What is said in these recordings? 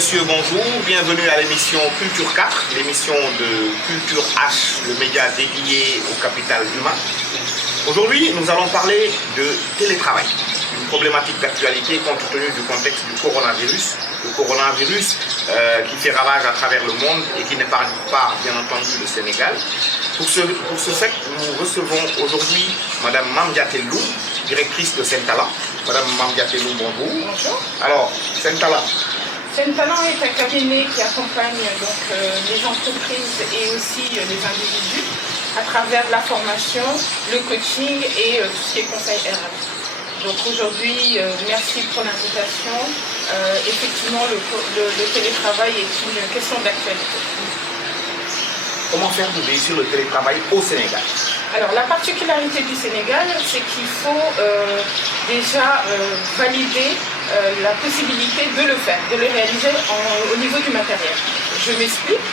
messieurs, bonjour. Bienvenue à l'émission Culture 4, l'émission de Culture H, le média dédié au capital humain. Aujourd'hui, nous allons parler de télétravail, une problématique d'actualité compte tenu du contexte du coronavirus. Le coronavirus qui fait ravage à travers le monde et qui n'épargne pas, bien entendu, le Sénégal. Pour ce fait, nous recevons aujourd'hui Madame Mamdiaté Lou, directrice de Sentala. Madame Mamdiaté Lou, bonjour. Bonjour. Alors, Sentala. Sentala est un cabinet qui accompagne donc, les entreprises et aussi les individus à travers la formation, le coaching et tout ce qui est conseil RH. Donc aujourd'hui, merci pour l'invitation. Effectivement, le télétravail est une question d'actualité. Comment faire pour réussir le télétravail au Sénégal? Alors la particularité du Sénégal, c'est qu'il faut déjà valider la possibilité de le faire, de le réaliser au niveau du matériel. Je m'explique.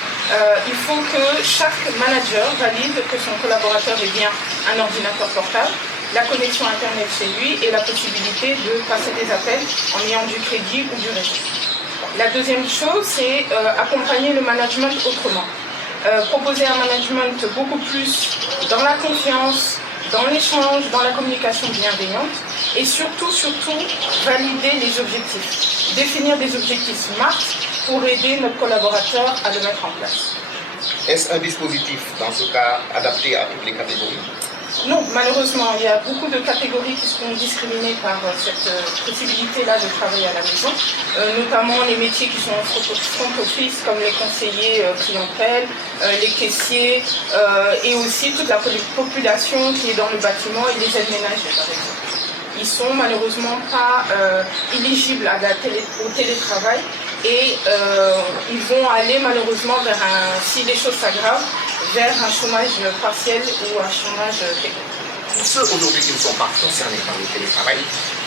Il faut que chaque manager valide que son collaborateur ait bien un ordinateur portable, la connexion Internet chez lui et la possibilité de passer des appels en ayant du crédit ou du réseau. La deuxième chose, c'est accompagner le management autrement. Proposer un management beaucoup plus dans la confiance, dans l'échange, dans la communication bienveillante et surtout valider les objectifs. Définir des objectifs SMART pour aider notre collaborateur à le mettre en place. Est-ce un dispositif, dans ce cas, adapté à toutes les catégories? Non, malheureusement, il y a beaucoup de catégories qui seront discriminées par cette possibilité-là de travailler à la maison, notamment les métiers qui sont en front office, comme les conseillers clientèle, les caissiers, et aussi toute la population qui est dans le bâtiment et les aides ménagères, par exemple. Ils ne sont malheureusement pas éligibles au télétravail et ils vont aller malheureusement vers si les choses s'aggravent, vers un chômage partiel ou un chômage technique. Pour ceux aujourd'hui qui ne sont pas concernés par le télétravail,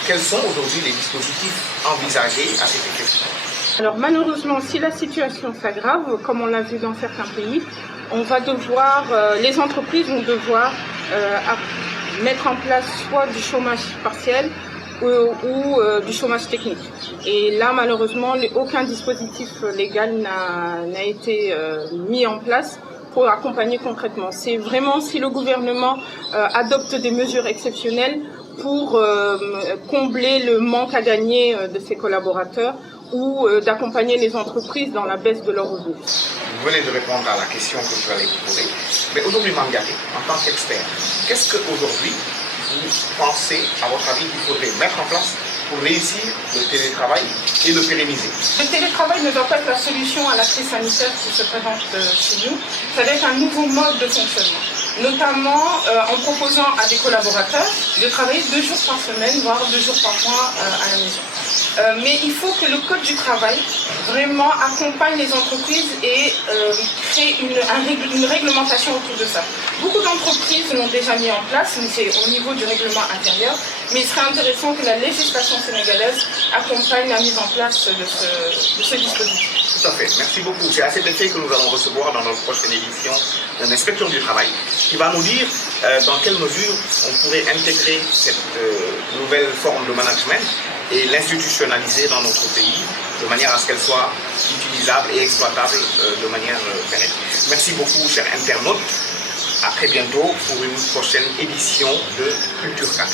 quels sont aujourd'hui les dispositifs envisagés à cet effet? Alors malheureusement, si la situation s'aggrave, comme on l'a vu dans certains pays, les entreprises vont devoir mettre en place soit du chômage partiel ou du chômage technique. Et là, malheureusement, aucun dispositif légal n'a été mis en place pour accompagner concrètement. C'est vraiment si le gouvernement adopte des mesures exceptionnelles pour combler le manque à gagner de ses collaborateurs ou d'accompagner les entreprises dans la baisse de leurs revenus. Vous venez de répondre à la question que je allais vous poser. Mais aujourd'hui, Mamdiaté, en tant qu'expert, qu'est-ce qu'aujourd'hui vous pensez, à votre avis, qu'il faudrait mettre en place pour réussir le télétravail et le pérenniser? Le télétravail ne doit pas être la solution à la crise sanitaire qui se présente chez nous. Ça doit être un nouveau mode de fonctionnement, notamment en proposant à des collaborateurs de travailler 2 jours par semaine, voire 2 jours par mois à la maison. Mais il faut que le Code du travail vraiment accompagne les entreprises et crée une réglementation autour de ça. Beaucoup d'entreprises l'ont déjà mis en place, mais c'est au niveau du règlement intérieur. Mais il serait intéressant que la législation sénégalaise accompagne la mise en place de ce dispositif. Tout à fait. Merci beaucoup. C'est à cet effet que nous allons recevoir dans notre prochaine édition un inspecteur du travail qui va nous dire dans quelle mesure on pourrait intégrer cette nouvelle forme de management et l'institutionnaliser dans notre pays de manière à ce qu'elle soit utilisable et exploitable de manière pérenne. Merci beaucoup, chers internautes. À très bientôt pour une prochaine édition de Culture 4.